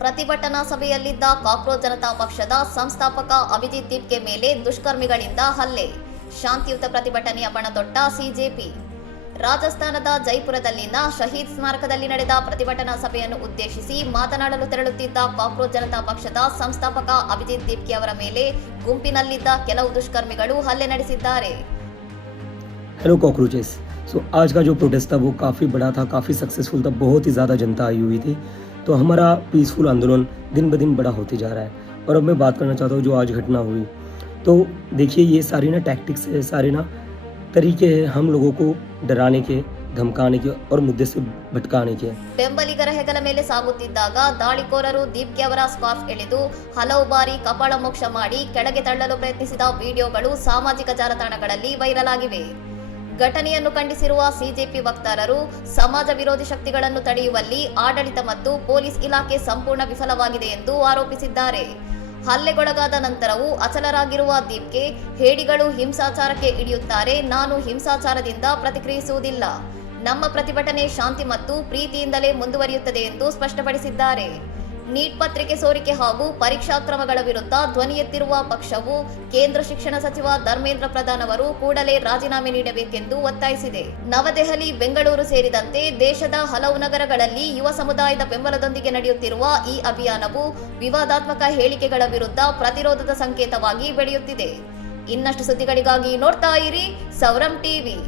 ಪ್ರತಿಭಟನಾ ಸಭೆಯಲ್ಲಿದ್ದ ಕಾಕ್ರೋಚ್ ಜನತಾ ಪಕ್ಷದ ಸಂಸ್ಥಾಪಕ ಅಭಿಜಿತ್ ದೀಪ್ಗೆ ಮೇಲೆ ದುಷ್ಕರ್ಮಿಗಳಿಂದ ಹಲ್ಲೆ. ಶಾಂತಿಯುತ ಪ್ರತಿಭಟನೆಯ ಬಣತೊಟ್ಟ ಸಿಜೆಪಿ. ರಾಜಸ್ಥಾನದ ಜೈಪುರದಲ್ಲಿನ ಶಹೀದ್ ಸ್ಮಾರಕದಲ್ಲಿ ನಡೆದ ಪ್ರತಿಭಟನಾ ಸಭೆಯನ್ನು ಉದ್ದೇಶಿಸಿ ಮಾತನಾಡಲು ತೆರಳುತ್ತಿದ್ದ ಕಾಕ್ರೋಚ್ ಜನತಾ ಪಕ್ಷದ ಸಂಸ್ಥಾಪಕ ಅಭಿಜಿತ್ ದೀಪ್ಗೆ ಅವರ ಮೇಲೆ ಗುಂಪಿನಲ್ಲಿದ್ದ ಕೆಲವು ದುಷ್ಕರ್ಮಿಗಳು ಹಲ್ಲೆ ನಡೆಸಿದ್ದಾರೆ. Hello cockroaches. सो आज का जो प्रोटेस्ट था वो काफ़ी बड़ा था, काफ़ी सक्सेसफुल था, बहुत ही ज़्यादा जनता आई हुई थी। तो हमारा पीसफुल आंदोलन दिन ब दिन बड़ा होते जा रहा है। और अब मैं बात करना चाहता हूँ जो आज घटना हुई। तो देखिए ये सारी ना टैक्टिक्स है, सारे ना तरीके हैं हम लोगों को डराने के, धमकाने के और मुद्दे से भटकाने के। ಬೆಂಬಲಿಗರ ಹೆಗಲ ಮೇಲೆ ಸಾಗುತ್ತಿದ್ದಾಗ ದಾಳಿಕೋರರು ದೀಪ್ಗೆ ಅವರ ಸ್ಕಾರ್ಫ್ ಎಳೆದು ಹಲವು ಬಾರಿ ಕಪಾಳ ಮೋಕ್ಷ ಮಾಡಿ ಕೆಳಗೆ ತಳ್ಳಲು ಪ್ರಯತ್ನಿಸಿದ ವಿಡಿಯೋಗಳು ಸಾಮಾಜಿಕ ಜಾಲತಾಣಗಳಲ್ಲಿ ವೈರಲ್ ಆಗಿವೆ. ಘಟನೆಯನ್ನು ಖಂಡಿಸಿರುವ ಸಿಜೆಪಿ ವಕ್ತಾರರು ಸಮಾಜ ವಿರೋಧಿ ಶಕ್ತಿಗಳನ್ನು ತಡೆಯುವಲ್ಲಿ ಆಡಳಿತ ಮತ್ತು ಪೊಲೀಸ್ ಇಲಾಖೆ ಸಂಪೂರ್ಣ ವಿಫಲವಾಗಿದೆ ಎಂದು ಆರೋಪಿಸಿದ್ದಾರೆ. ಹಲ್ಲೆಗೊಳಗಾದ ನಂತರವೂ ಅಚಲರಾಗಿರುವ ದೀಪ್ಗೆ ಹೇಡಿಗಳು ಹಿಂಸಾಚಾರಕ್ಕೆ ಇಳಿಯುತ್ತಾರೆ, ನಾನು ಹಿಂಸಾಚಾರದಿಂದ ಪ್ರತಿಕ್ರಿಯಿಸುವುದಿಲ್ಲ, ನಮ್ಮ ಪ್ರತಿಭಟನೆ ಶಾಂತಿ ಮತ್ತು ಪ್ರೀತಿಯಿಂದಲೇ ಮುಂದುವರಿಯುತ್ತದೆ ಎಂದು ಸ್ಪಷ್ಟಪಡಿಸಿದ್ದಾರೆ. ನೀಟ್ ಪತ್ರಿಕೆ ಸೋರಿಕೆ ಹಾಗೂ ಪರೀಕ್ಷಾ ಕ್ರಮಗಳ ವಿರುದ್ಧ ಧ್ವನಿ ಎತ್ತಿರುವ ಪಕ್ಷವು ಕೇಂದ್ರ ಶಿಕ್ಷಣ ಸಚಿವ ಧರ್ಮೇಂದ್ರ ಪ್ರಧಾನ್ ಅವರು ಕೂಡಲೇ ರಾಜೀನಾಮೆ ನೀಡಬೇಕೆಂದು ಒತ್ತಾಯಿಸಿದೆ. ನವದೆಹಲಿ, ಬೆಂಗಳೂರು ಸೇರಿದಂತೆ ದೇಶದ ಹಲವು ನಗರಗಳಲ್ಲಿ ಯುವ ಸಮುದಾಯದ ಬೆಂಬಲದೊಂದಿಗೆ ನಡೆಯುತ್ತಿರುವ ಈ ಅಭಿಯಾನವು ವಿವಾದಾತ್ಮಕ ಹೇಳಿಕೆಗಳ ವಿರುದ್ಧ ಪ್ರತಿರೋಧದ ಸಂಕೇತವಾಗಿ ಬೆಳೆಯುತ್ತಿದೆ. ಇನ್ನಷ್ಟು ಸುದ್ದಿಗಳಿಗಾಗಿ ನೋಡ್ತಾ ಇರಿ ಸೌರಂ ಟಿವಿ.